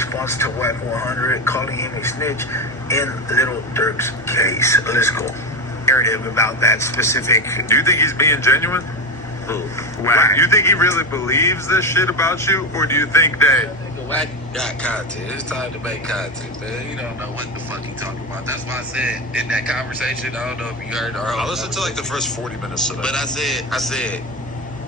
response to Whack 100 calling him a snitch in Little Dirk's case. Let's go. Narrative about that specific. Do you think he's being genuine? Who? Whack. You think he really believes this shit about you, or do you think that? Whack got content. It's time to make content, man. You don't know what the fuck he talking about. That's why I said in that conversation, I don't know if you heard or I listened to like the first 40 minutes of that. But I said,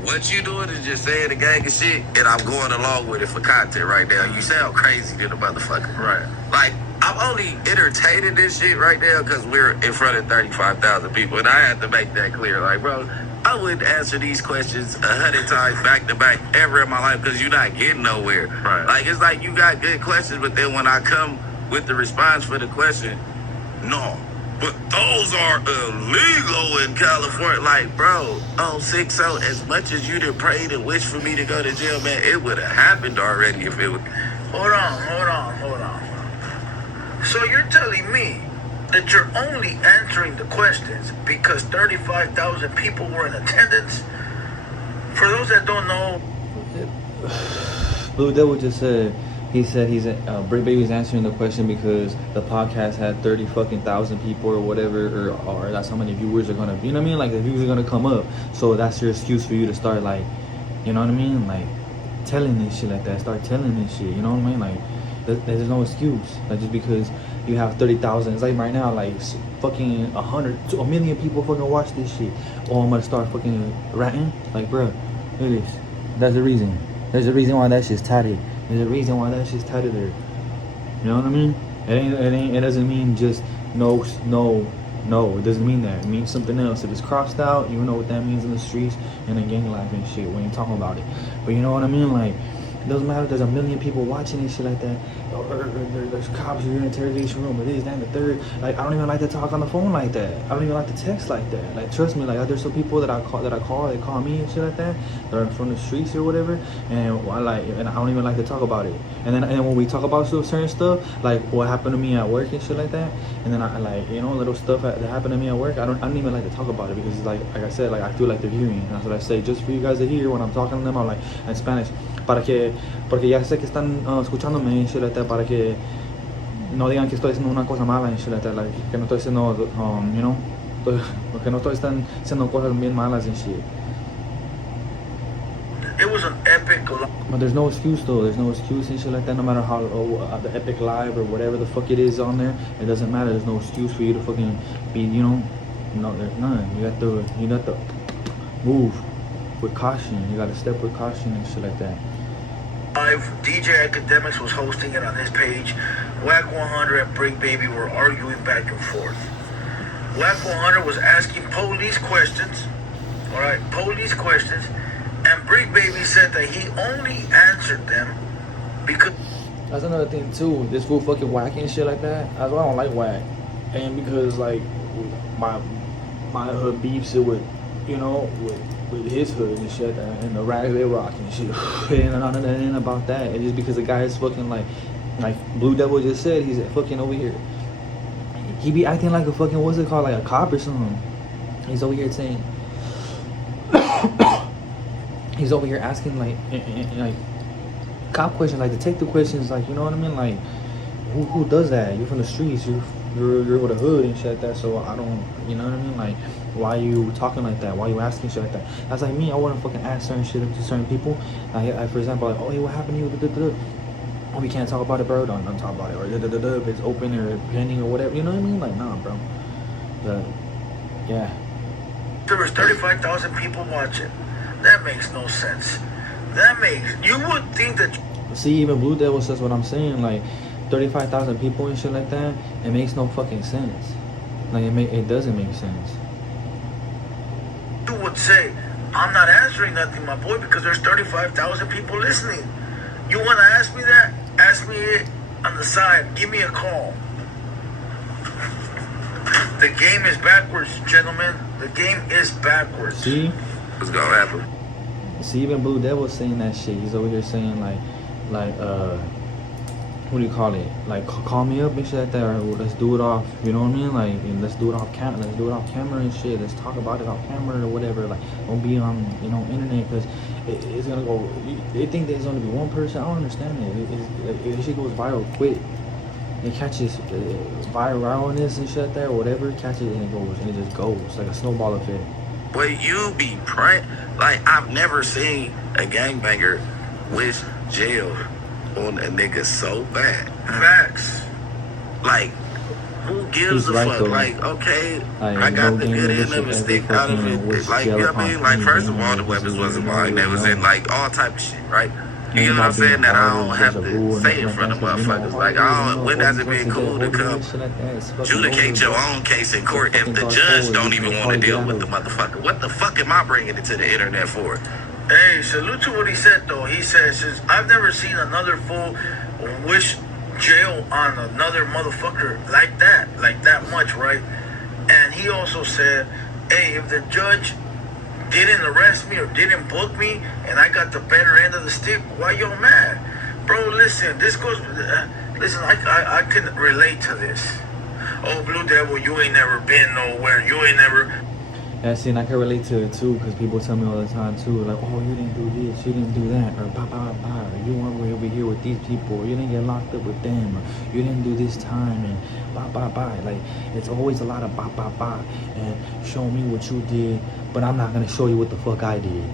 what you doing is just saying the gang of shit, and I'm going along with it for content right now. You sound crazy to the motherfucker. Right. Like, I'm only entertaining this shit right now because we're in front of 35,000 people, and I had to make that clear. Like, bro, I wouldn't answer these questions 100 times back to back ever in my life because you're not getting nowhere. Right. Like, it's like you got good questions, but then when I come with the response for the question, no. But those are illegal in California. Like, bro, oh, 6-0, as much as you done prayed and wished for me to go to jail, man, it would have happened already if it would. Hold on. So you're telling me that you're only answering the questions because 35,000 people were in attendance? For those that don't know, Blue Devil just said he's Bricc Baby's answering the question because the podcast had 30,000 people or whatever, or that's how many viewers are gonna be. You know what I mean? Like the views are gonna come up. So that's your excuse for you to start, like, you know what I mean? Like telling this shit like that. Start telling this shit. You know what I mean? Like there's no excuse. Like just because you have 30,000, it's like right now, like fucking 100 to 1 million people fucking watch this shit. Or I'm gonna start fucking ratting. Like, bro, look at this. That's the reason. There's a reason why that shit's tatted. There's a reason why that shit's tatted there. You know what I mean? It doesn't mean just no. It doesn't mean that. It means something else. If it's crossed out, you know what that means in the streets and in gang life and shit. We ain't talking about it. But you know what I mean? Like, it doesn't matter if there's 1 million people watching and shit like that. Or there's cops in your interrogation room. It is that and the third. Like, I don't even like to talk on the phone like that. I don't even like to text like that. Like, trust me. Like, there's some people that I call. They call me and shit like that. That are from the streets or whatever. And I don't even like to talk about it. And then when we talk about certain stuff, like what happened to me at work and shit like that. And then I like, you know, little stuff that happened to me at work. I don't even like to talk about it because it's like I said, like I feel like they're hearing. That's what I say. Just for you guys to hear when I'm talking to them, I'm like in Spanish. Porque ya sé que están escuchándome y shit like that, para que no digan que estoy haciendo una cosa mala y shit like that, like que no estoy haciendo, you know, que no estoy haciendo cosas bien malas and shit. it was an epic. But there's no excuse though. There's no excuse and shit like that. No matter how the epic live or whatever the fuck it is on there, it doesn't matter. There's no excuse for you to fucking be, you know, no, there's none. You got to move with caution. You got to step with caution and shit like that. Live, DJ Academics was hosting it on his page. Whack 100 and Bricc Baby were arguing back and forth. Whack 100 was asking police questions, and Bricc Baby said that he only answered them because... That's another thing too. This fool fucking whack and shit like that. That's why I don't like whack. And because like my hood beefs it with, you know, with his hood and shit, and the rags they rock and shit. And nothing about that. It's just because the guy is fucking like Blue Devil just said, he's fucking over here. He be acting like a fucking, what's it called, like a cop or something. He's over here saying, he's over here asking like cop questions, like detective questions, like, you know what I mean? Like, who does that? You're from the streets. You're with a hood and shit like that. So I don't, you know what I mean? Like, why are you talking like that? Why are you asking shit like that? That's like me. I wouldn't fucking ask certain shit to certain people. I for example, like, oh, hey, what happened to you? Oh, we can't talk about it, bro. Don't talk about it. Or if it's open or pending or whatever. You know what I mean? Like, nah, bro. But yeah. there was 35,000 people watching. That makes no sense. You would think that... See, even Blue Devil says what I'm saying. Like, 35,000 people and shit like that. It makes no fucking sense. Like, it doesn't make sense. You would say, I'm not answering nothing, my boy, because there's 35,000 people listening. You want to ask me that? Ask me it on the side. Give me a call. The game is backwards, gentlemen. The game is backwards. See? What's gonna happen? See, even Blue Devil saying that shit. He's over here saying what do you call it? Like call me up and shit like that, or let's do it off. You know what I mean? Like, and let's do it off camera and shit. Let's talk about it off camera or whatever. Like, don't be on internet because it's gonna go. They think there's gonna be one person. I don't understand it. This shit goes viral quick. It catches viralness and shit like that, or whatever. It catches and it just goes like a snowball effect. But you be praying. Like, I've never seen a gangbanger wish jail on a nigga so bad. Facts. Like, who gives He's a right, fuck? though. Like, okay, Like, I got no the gang good end leadership of a ever stick out of fucking it. wish Like, you jail know what I mean? upon Like, any first of gang all, the leader. weapons This is wasn't really mine. They was in, like, all type of shit, right? You know what I'm saying? That I don't have to say in front of motherfuckers. Like, when has it been cool to come adjudicate your own case in court if the judge don't even want to deal with the motherfucker? What the fuck am I bringing it to the internet for? Hey, salute to what he said though. He says, I've never seen another fool wish jail on another motherfucker like that much, right? And he also said, hey, if the judge didn't arrest me or didn't book me and I got the better end of the stick, why y'all mad? Bro, listen, this goes, listen, I can relate to this. Oh, Blue Devil, you ain't never been nowhere. You ain't never... Yeah, see, and I can relate to it too, because people tell me all the time too, like, oh, you didn't do this, you didn't do that, or blah, blah, blah, or you weren't over here with these people, or you didn't get locked up with them, or you didn't do this time, and blah, blah, blah. Like, it's always a lot of blah, blah, blah, and show me what you did, but I'm not going to show you what the fuck I did.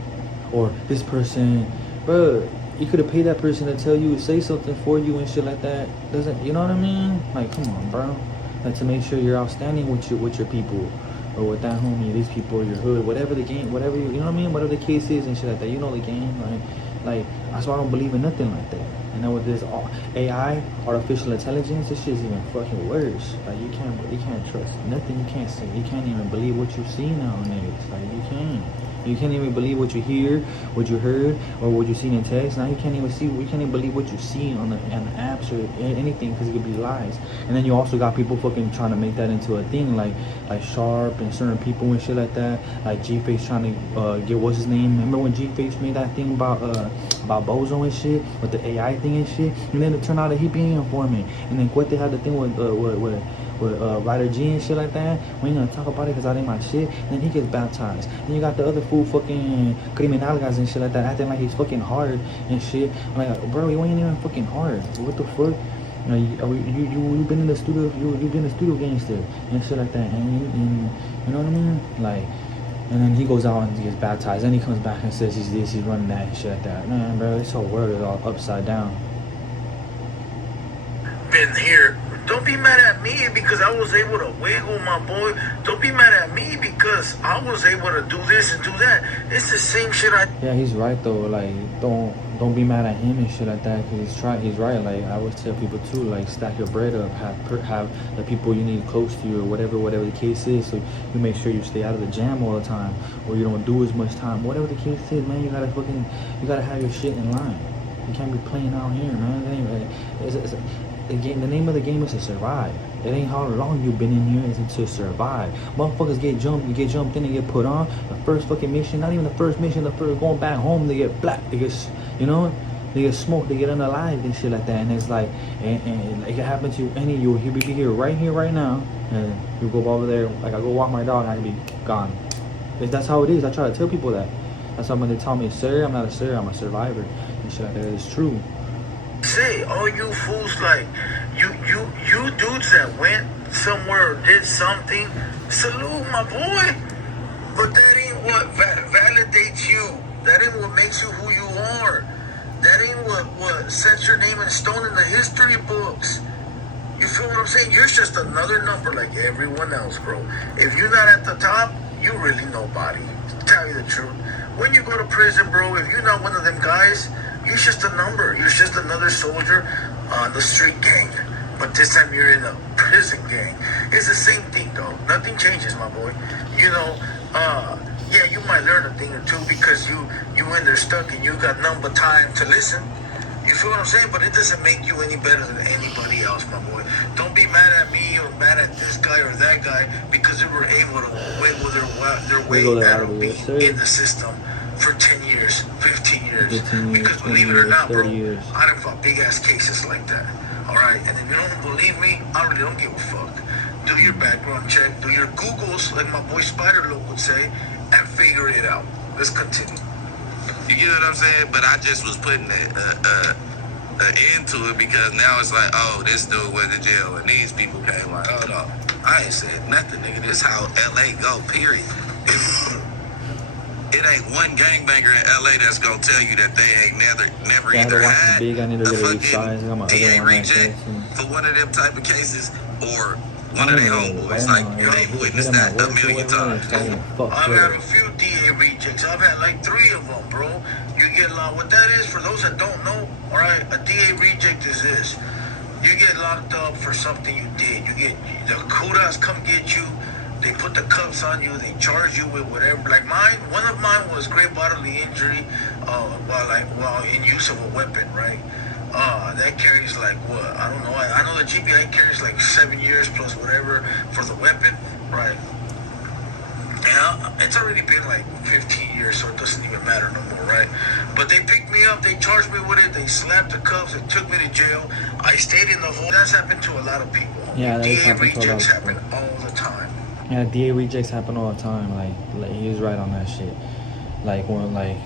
Or this person, bro, you could have paid that person to tell you, say something for you and shit like that. Doesn't, you know what I mean? Like, come on, bro. Like, to make sure you're outstanding with your people. Or with that homie, these people, your hood, whatever the game, whatever you know what I mean, whatever the case is and shit like that. You know the game, like that's why I don't believe in nothing like that. And then with this AI, artificial intelligence, this shit's even fucking worse. Like you can't trust nothing. You can't say, you can't even believe what you see nowadays. Like you can't even believe what you hear, what you heard, or what you seen in text. Now you can't even believe what you see on the apps or anything because it could be lies. And then you also got people fucking trying to make that into a thing, like Sharp and certain people and shit like that. Like G-Face trying to get what's his name. Remember when G-Face made that thing about Bozo and shit with the AI thing and shit? And then it turned out that he being an informant. And then Quete had the thing with Ryder G and shit like that. We ain't gonna talk about it because I did my shit. And then he gets baptized. Then you got the other fool fucking criminal guys and shit like that acting like he's fucking hard and shit. I'm like, bro, you ain't even fucking hard. What the fuck? You been in the studio, you been a studio gangster and shit like that. And you know what I mean? Like, and then he goes out and he gets baptized. Then he comes back and says he's this, he's running that and shit like that. Man, bro, this whole world is all upside down. Been here. Don't be mad at me because I was able to wiggle, my boy. Don't be mad at me because I was able to do this and do that. It's the same shit Yeah, he's right though. Like, don't be mad at him and shit like that because he's right. Like, I always tell people too, like, stack your bread up. Have the people you need close to you or whatever the case is. So you make sure you stay out of the jam all the time or you don't do as much time. Whatever the case is, man, you gotta have your shit in line. You can't be playing out here, man. The name of the game is to survive. It ain't how long you've been in here, it's to survive. Motherfuckers get jumped in and get put on. The first fucking mission, not even the first mission, the first going back home, they get black, they get, they get smoked, they get unalived and shit like that. And it's like, and it can happen to you you'll be here, right now, and you go over there, like I go walk my dog and I be gone. That's how it is. I try to tell people that. That's why when they tell me, sir, I'm not a sir, I'm a survivor. And shit like that, it's true. Say, all you fools, like, you dudes that went somewhere or did something, salute, my boy. But that ain't what validates you. That ain't what makes you who you are. That ain't what sets your name in stone in the history books. You feel what I'm saying? You're just another number like everyone else, bro. If you're not at the top, you really nobody. To tell you the truth. When you go to prison, bro, if you're not one of them guys, you're just a number. You're just another soldier on the street gang. But this time you're in a prison gang. It's the same thing, though. Nothing changes, my boy. Yeah, you might learn a thing or two because you in there stuck and you got none but time to listen. You feel what I'm saying? But it doesn't make you any better than anybody else, my boy. Don't be mad at me or mad at this guy or that guy because they were able to wiggle their way out of being in the system for 10 years, 15 years. 15 years, Because 20 believe it or years, not, bro, 30 years. I done fought big ass cases like that. Alright? And if you don't believe me, I really don't give a fuck. Do your background check, do your Googles, like my boy Spider-Lope would say, and figure it out. Let's continue. You get what I'm saying? But I just was putting an end to it because now it's like, oh, this dude went to jail and these people came like, oh no, I ain't said nothing, nigga. This how LA go, period. It ain't one gangbanger in LA that's gonna tell you that they ain't never Yeah, either I had big. I need to a get a fucking size. I got my other DA one like reject this. for one of them type of cases or one of their homeboys. Like, you ain't witnessed that a million times. I've had a few DA rejects. I've had like 3 of them, bro. You get locked. What that is, for those that don't know, all right, a DA reject is this. You get locked up for something you did. You get, the kudas come get you. They put the cuffs on you. They charge you with whatever. Like mine, one of mine was great bodily injury while in use of a weapon, right? That carries like what? I don't know. I know the GBI carries like 7 years plus whatever for the weapon, right? And it's already been like 15 years, so it doesn't even matter no more, right? But they picked me up, they charged me with it, they slapped the cuffs, they took me to jail. I stayed in the hole. That's happened to a lot of people. Yeah, that DA happens to a lot rejects of happen all the time. Yeah, DA rejects happen all the time. Like he was right on that shit. Like when Why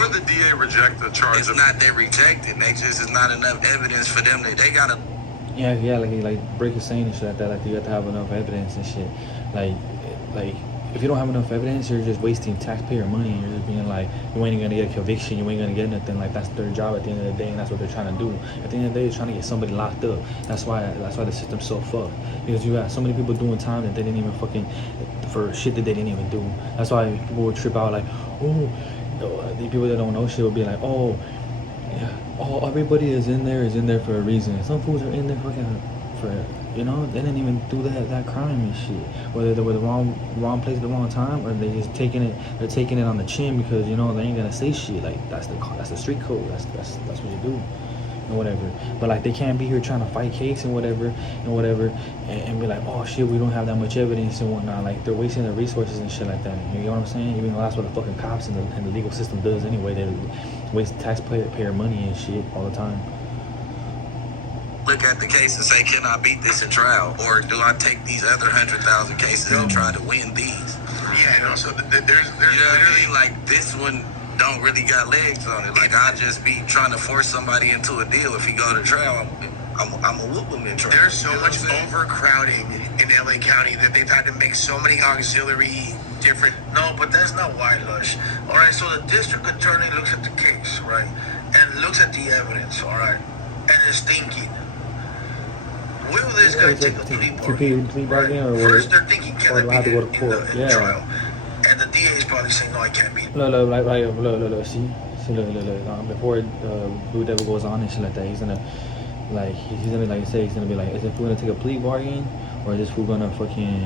would the DA reject the charge It's of not they rejected. They just is not enough evidence for them. They gotta. yeah, like Bricc is saying and shit like that. Like you have to have enough evidence and shit. Like if you don't have enough evidence, you're just wasting taxpayer money. And you're just being like, you ain't gonna get a conviction. You ain't gonna get nothing. Like that's their job at the end of the day, and that's what they're trying to do. At the end of the day, they're trying to get somebody locked up. That's why the system's so fucked. Because you got so many people doing time that they didn't even fucking for shit that they didn't even do. That's why people would trip out like, oh, the people that don't know shit will be like, oh, yeah, oh, everybody is in there for a reason. Some fools are in there fucking for, you know, they didn't even do that crime and shit. Whether they were the wrong place at the wrong time, or they just taking it on the chin because, you know, they ain't gonna say shit. Like that's the street code. That's what you do. And whatever, but like they can't be here trying to fight case and whatever, and be like, oh shit, we don't have that much evidence and whatnot. Like they're wasting their resources and shit like that. You know what I'm saying? Even though that's what the fucking cops and the legal system does anyway. They waste taxpayer money and shit all the time. Look at the case and say, can I beat this in trial? Or do I take these other 100,000 cases and try to win these? Yeah, and also there's You know what I mean? Like this one don't really got legs on it. Like I just be trying to force somebody into a deal. If he go to trial, I'm a whoop him in trial. there's so much overcrowding in LA County that they've had to make so many auxiliary different. No, but that's not why, Lush. All right, so the district attorney looks at the case, right, and looks at the evidence, all right, and is thinking, will this guy take a plea bargain? or First, they're thinking, can I have beat to it go to court? in the trial? And the DA is probably saying, no, I can't beat it. Look. See, look. Before Blue Devil goes on and shit like that, he's gonna like say he's gonna be like, is this fool gonna take a plea bargain, or is this fool gonna fucking,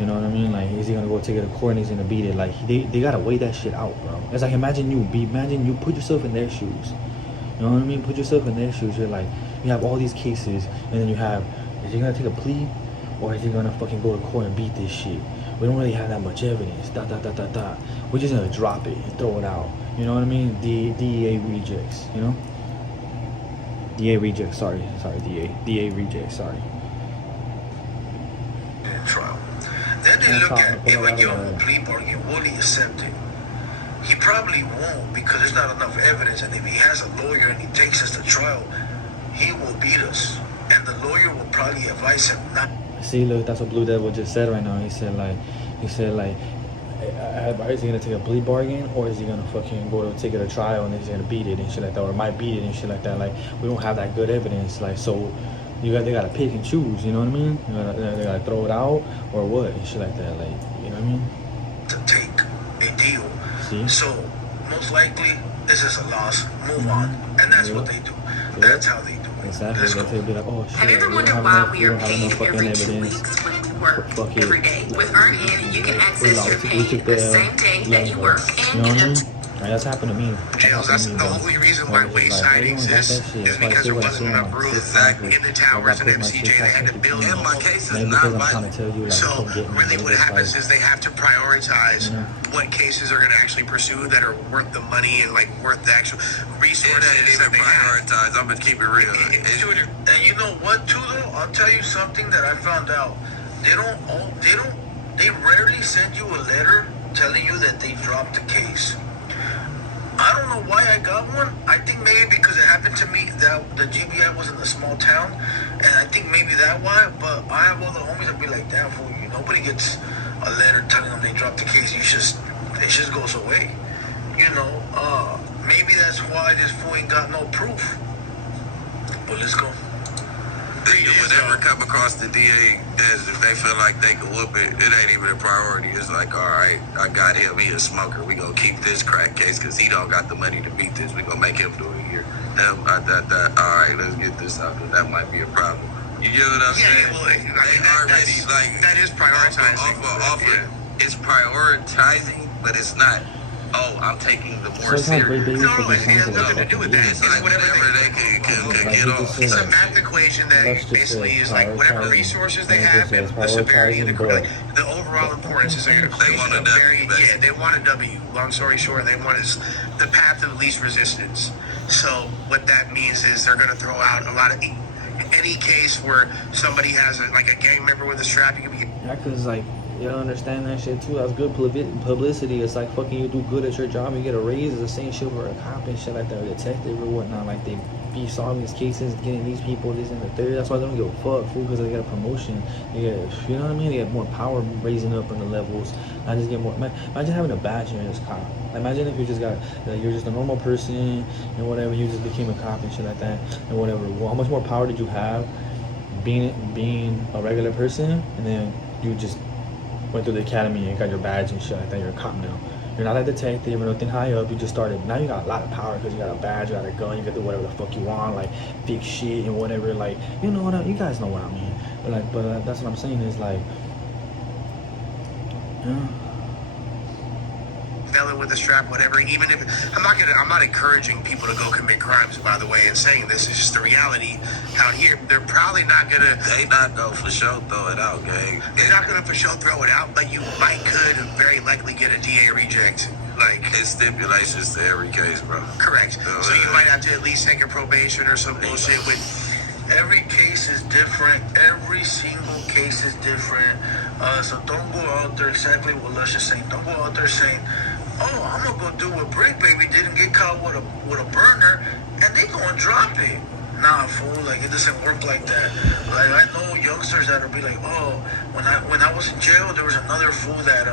you know what I mean? Like, is he gonna go take it to court and he's gonna beat it? Like, they gotta weigh that shit out, bro. It's like imagine you put yourself in their shoes. You know what I mean? Put yourself in their shoes. You're like, you have all these cases, and then you have, is he gonna take a plea, or is he gonna fucking go to court and beat this shit? We don't really have that much evidence. We're just gonna drop it and throw it out. You know what I mean? DEA rejects. You know? DA rejects. Sorry. DA rejects. Sorry. In trial. Then they look at if I give him a plea bargain, will he accept it? He probably won't because there's not enough evidence. And if he has a lawyer and he takes us to trial, he will beat us. And the lawyer will probably advise him not. See, look, that's what Blue Devil just said right now. He said like, is he gonna take a plea bargain, or is he gonna fucking go to take it to trial and then he's gonna beat it and shit like that, or might beat it and shit like that? Like, we don't have that good evidence. Like, so they gotta pick and choose. You know what I mean? They gotta throw it out or what and shit like that. Like, you know what I mean? To take a deal. See? So most likely this is a loss. Move on, and that's what they do. That's how they do it. Exactly. They'll be like, oh shit. Have you ever we wondered don't why have we are enough paid fucking every 2 evidence. weeks when we work Fuck it. every day? With EarnIn, you can access your We pay took the same day that you work, and you know get what I up mean? to Like, that's happened to me. Jails, that's the only reason why Wayside exists is because there wasn't enough room in the towers and MCJ. They had to build In them. my case, Maybe it's because not I'm trying violent. to tell you, like, So come get me. really It's what just happens like, is they have to prioritize what cases are going to actually pursue that are worth the money and like worth the actual It resources ain't even that they have. prioritized. I'm gonna keep it real. And you know what, too, though? I'll tell you something that I found out. They rarely send you a letter telling you that they dropped the case. I don't know why I got one. I think maybe because it happened to me that the GBI was in a small town, and I think maybe that why. But I have all the homies that be like, "Damn fool, nobody gets a letter telling them they dropped the case. It just goes away." Maybe that's why this fool ain't got no proof. But let's go. They would never come across the DA as if they feel like they can whoop it. It ain't even a priority. It's like, all right, I got him. He a smoker. We gonna keep this crack case because he don't got the money to beat this. We gonna make him do it here. All right, let's get this out. That might be a problem. You get what I'm saying? Well, They already like that is prioritizing. It's prioritizing, but it's not. Oh, I'm taking the more sometimes Bricc serious. Baby No, fucking it sounds has like nothing to fucking do with idiot. that. It's like whatever they can Like, get he off. just It's said, a math equation that Let's just basically say is like whatever prioritizing. resources they Let's have just say and the severity and prioritizing, the overall importance is an equation want a of W, basically. they want a W. Long story short, they want is the path of least resistance. So what that means is they're going to throw out a lot of any case where somebody has like a gang member with a strap. You can be Yeah, cause like you don't understand that shit too. That's good publicity. It's like fucking you do good at your job, you get a raise. It's the same shit for a cop and shit like that, or detective or whatnot. Like they be solving these cases, getting these people this and the third. That's why they don't give a fuck, fool, because they get a promotion. They get, you know what I mean? They get more power raising up in the levels. I just get more. Imagine having a badge and you're just cop. Imagine if you just got, you're just a normal person and whatever. You just became a cop and shit like that and whatever. Well, how much more power did you have being a regular person, and then you just went through the academy and got your badge and shit like that. You're a cop now. You're not a detective or nothing high up. You just started. Now you got a lot of power because you got a badge, you got a gun, you can do whatever the fuck you want, like big shit and whatever. Like, you know what? You guys know what I mean. But that's what I'm saying is like, yeah. felon with a strap, whatever. Even if I'm not encouraging people to go commit crimes, by the way, and saying this is just the reality out here. They're probably not gonna. They not gonna for sure throw it out, gang. They're not gonna for sure throw it out, but you could very likely get a DA reject. Like It's stipulations to every case, bro. correct. So you might have to at least take a probation or some bullshit with. Every case is different. Every single case is different. So don't go out there exactly what Lush is saying. Don't go out there saying, "Oh, I'm gonna go do what Bricc Baby didn't get caught with a burner," and they gonna drop it. Nah, fool. Like it doesn't work like that. Like I know youngsters that'll be like, "Oh, when I was in jail, there was another fool that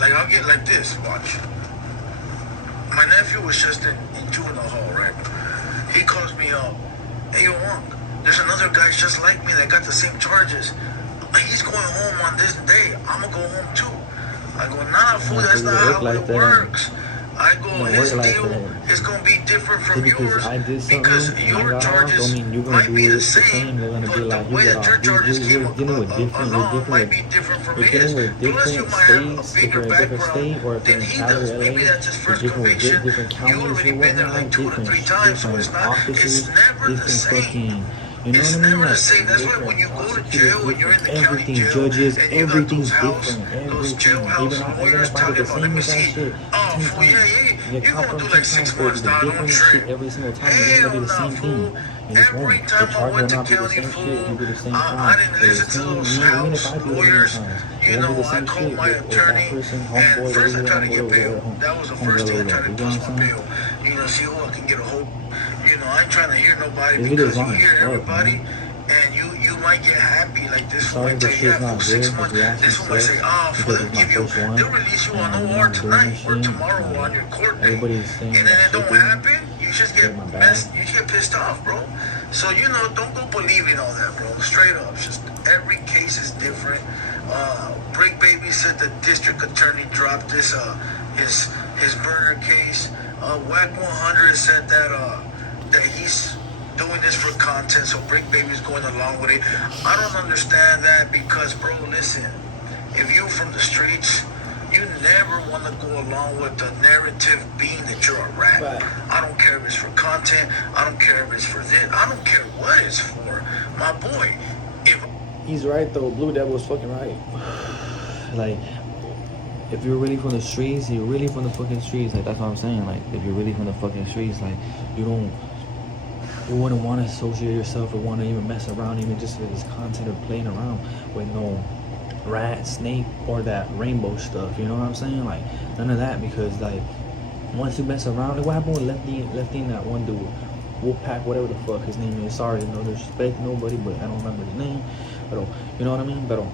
like I'll get like this. Watch. My nephew was just in juvenile hall, right? He calls me up. Hey, yo, Unc, there's another guy just like me that got the same charges. He's going home on this day. I'm going to go home too. I go, nah, fool, that's not how it works. I go, his deal is going to be different from yours because your charges might be the same, but the way that your charges came along might be different from his. Plus, you might have a bigger background than he does. Maybe that's his first conviction. You already been there like 2 to 3 times, so it's never the same. It's never the same. That's why when you go to jail and you're in the county jail judges, and you got those jailhouse lawyers talking about, let me see, oh, fool, yeah, you're going to do like 6 months, dog, don't trip. Hell nah, fool. Every time I went to county, fool, I didn't listen to those house lawyers. You know, I called my attorney, and first I tried to get bail. That was the first thing I tried to do was my bail. You know, see who I can get a hold. You know, I ain't trying to hear nobody because you hear everybody, and you might get happy like this one might tell you that for 6 months. This one might say, oh, for they'll give you, they'll release you on OR tonight or tomorrow on your court date, and then it don't happen. You just get you get pissed off, bro. So you know, don't go believing all that, bro. Straight up, just every case is different. Bricc Baby said the district attorney dropped this his murder case. Whack 100 said that he's doing this for content, so Bricc Baby's going along with it. I don't understand that because, bro, listen, if you from the streets, You never want to go along with the narrative being that you're a rat. Right. I don't care if it's for content. I don't care if it's for this. I don't care what it's for. My boy, if He's right though. Blue Devil is fucking right. Like, if you're really from the streets, you're really from the fucking streets. Like, that's what I'm saying. Like, if you're really from the fucking streets, like, you wouldn't want to associate yourself or want to even mess around, even just with this content or playing around with no rat, snake, or that rainbow stuff. You know what I'm saying? Like, none of that, because like, once you mess around, like what happened with Lefty and that one dude, Wolfpack, whatever the fuck his name is. Sorry, no disrespect to nobody, but I don't remember his name. But you know what I mean? But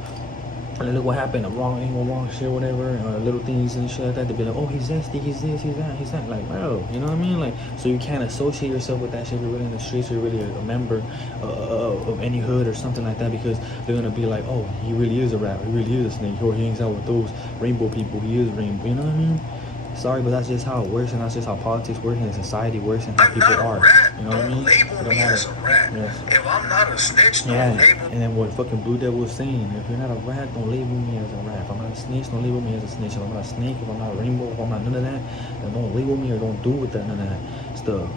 and look what happened, wrong shit, whatever, little things and shit like that. They'd be like, oh, he's zesty, he's this, he's that, he's that. Like, bro, you know what I mean? Like, so you can't associate yourself with that shit if you're really in the streets or you're really a member of any hood or something like that, because they're gonna be like, oh, he really is a rat, he really is a snake, or he hangs out with those rainbow people, he is rainbow, you know what I mean? Sorry, but that's just how it works, and that's just how politics works, and society works, and how I'm people not a are. rat, You know what I don't mean? label me as a rat. Yes. If I'm not a snitch, don't Yeah, label and then what fucking Blue Devil was saying, if you're not a rat, don't label me as a rat. If I'm not a snitch, don't label me as a snitch. If I'm not a snake, if I'm not a rainbow, if I'm not none of that, then don't label me or don't do with that, none of that stuff.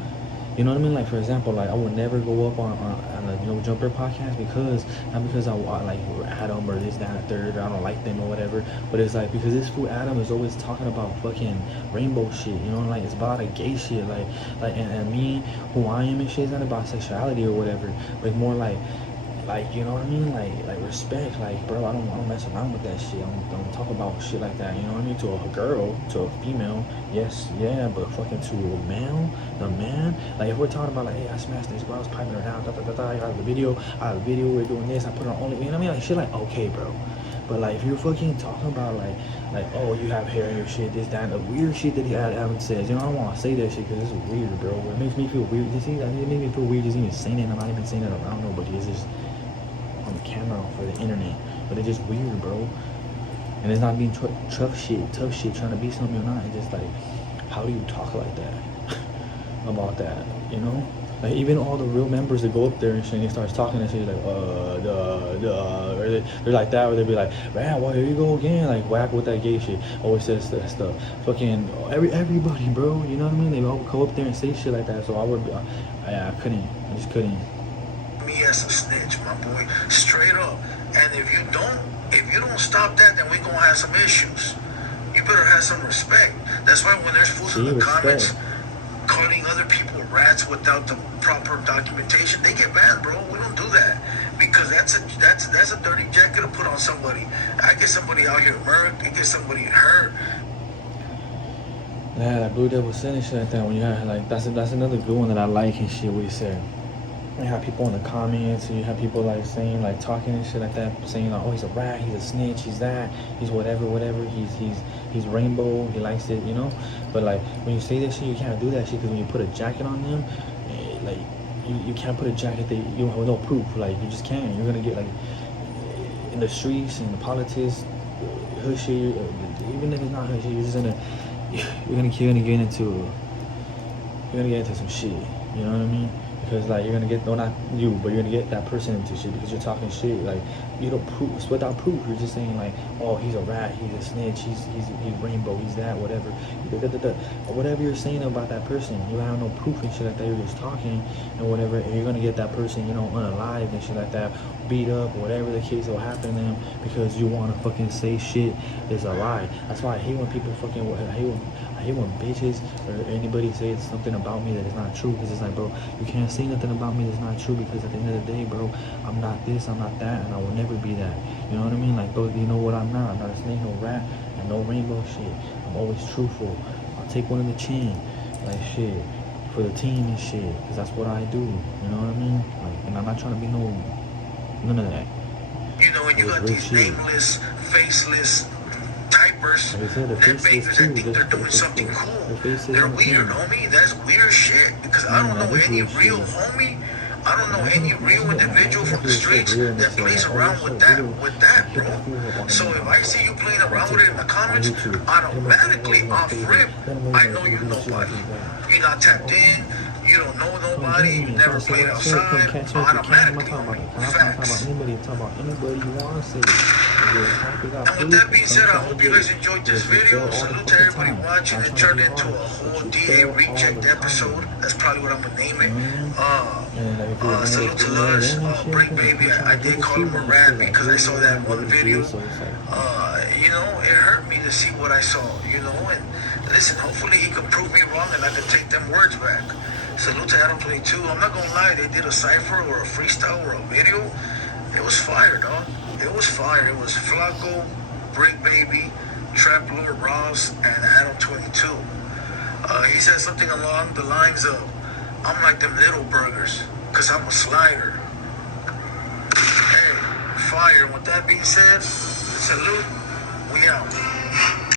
You know what I mean? Like, for example, like, I would never go up on a No Jumper podcast because, not because I like Adam or this, that, and the third, or I don't like them or whatever, but it's like, because this fool Adam is always talking about fucking rainbow shit, you know, like, it's about a gay shit, like, and me, who I am and shit, it's not about sexuality or whatever, but it's more like, you know what I mean? Like respect. Like, bro, I don't mess around with that shit. I don't talk about shit like that. You know what I mean? To a girl, to a female, yes, yeah, but fucking to a male, the man. Like, if we're talking about like, hey, I smashed this girl, I was piping her down, I got the video, we're doing this, I put her on only, you know what I mean? Like, shit, like, okay, bro. But like, if you're fucking talking about like, oh, you have hair in your shit, this, that, and the weird shit that Adam says, you know, I don't want to say that shit because it's weird, bro. It makes me feel weird. You see, it makes me feel weird just even saying it. I'm not even saying it around nobody. It's just on the camera for the internet, but it's just weird, bro. And it's not being tough shit, trying to be something you're not. It's just like, how do you talk like that about that, you know? Like, even all the real members that go up there and shit, and they start talking and shit, like, or they're like that, or they'll be like, man, well, here you go again, like, whack with that gay shit. Always says that stuff. Fucking everybody, bro, you know what I mean? They all go up there and say shit like that. So I just couldn't. me as a snitch, my boy, straight up. And if you don't stop that, then we gonna have some issues. You better have some respect. That's why when there's fools in the comments calling other people rats without the proper documentation, they get banned, bro. We don't do that because that's a dirty jacket to put on somebody. I get somebody out here murdered, I get somebody hurt. Yeah, that Blue Devil said and shit like that. When you have like, that's another good one that I like and shit. What he said. You have people in the comments, and you have people like saying, like, talking and shit like that, saying like, oh, he's a rat, he's a snitch, he's that, he's whatever, he's rainbow, he likes it, you know. But like, when you say that shit, you can't do that shit, because when you put a jacket on them, like, you can't put a jacket that you don't have no proof. Like, you just can't. You're gonna get like in the streets and the politics, hood shit, even if it's not hood shit, you're gonna get into some shit. You know what I mean? Because like, you're gonna get, no, not you, but you're gonna get that person into shit because you're talking shit. Like, you don't prove, it's without proof. You're just saying like, oh, he's a rat, he's a snitch, he's rainbow, he's that, whatever. Whatever you're saying about that person, you have no proof and shit like that. You're just talking and whatever, and you're gonna get that person, you know, unalive and shit like that, beat up, whatever the case will happen to them, because you want to fucking say shit is a lie. That's why I hate when people fucking, I hate when bitches or anybody says something about me that is not true, because it's like, bro, you can't say nothing about me that's not true, because at the end of the day, bro, I'm not this, I'm not that, and I will never be that. You know what I mean? Like, bro, you know what I'm not? I'm not a snake, no rat, and no rainbow shit. I'm always truthful. I'll take one in the chin, like, shit, for the team and shit, because that's what I do. You know what I mean? Like, and I'm not trying to be none of that. You know, and you got these nameless, faceless typers, net bakers that think they're doing something cool. They're weird, homie. That's weird shit. Because I don't know any real homie. I don't know any real individual from the streets that plays around with that, bro. So if I see you playing around with it in the comments, automatically off rip, I know you're nobody. You're not tapped in. You don't know nobody. You never played outside. Automatically, facts. Anybody talk about anybody you want to say. And with that being said, I hope you guys enjoyed this video. Salute to everybody watching. It turned into a whole DA rechecked episode. That's probably what I'm gonna name it. Salute to Luz, Bricc baby. I did call him a rat because I saw that one video. You know, it hurt me to see what I saw. You know, and listen, hopefully he can prove me wrong and I can take them words back. Salute to Adam 22. I'm not gonna lie, they did a cipher or a freestyle or a video. It was fire, dog. It was fire. It was Flacco, Bricc baby, Trap Lord Ross, and Adam 22. He said something along the lines of, I'm like them little burgers, cause I'm a slider. Hey, fire. With that being said, salute. We out.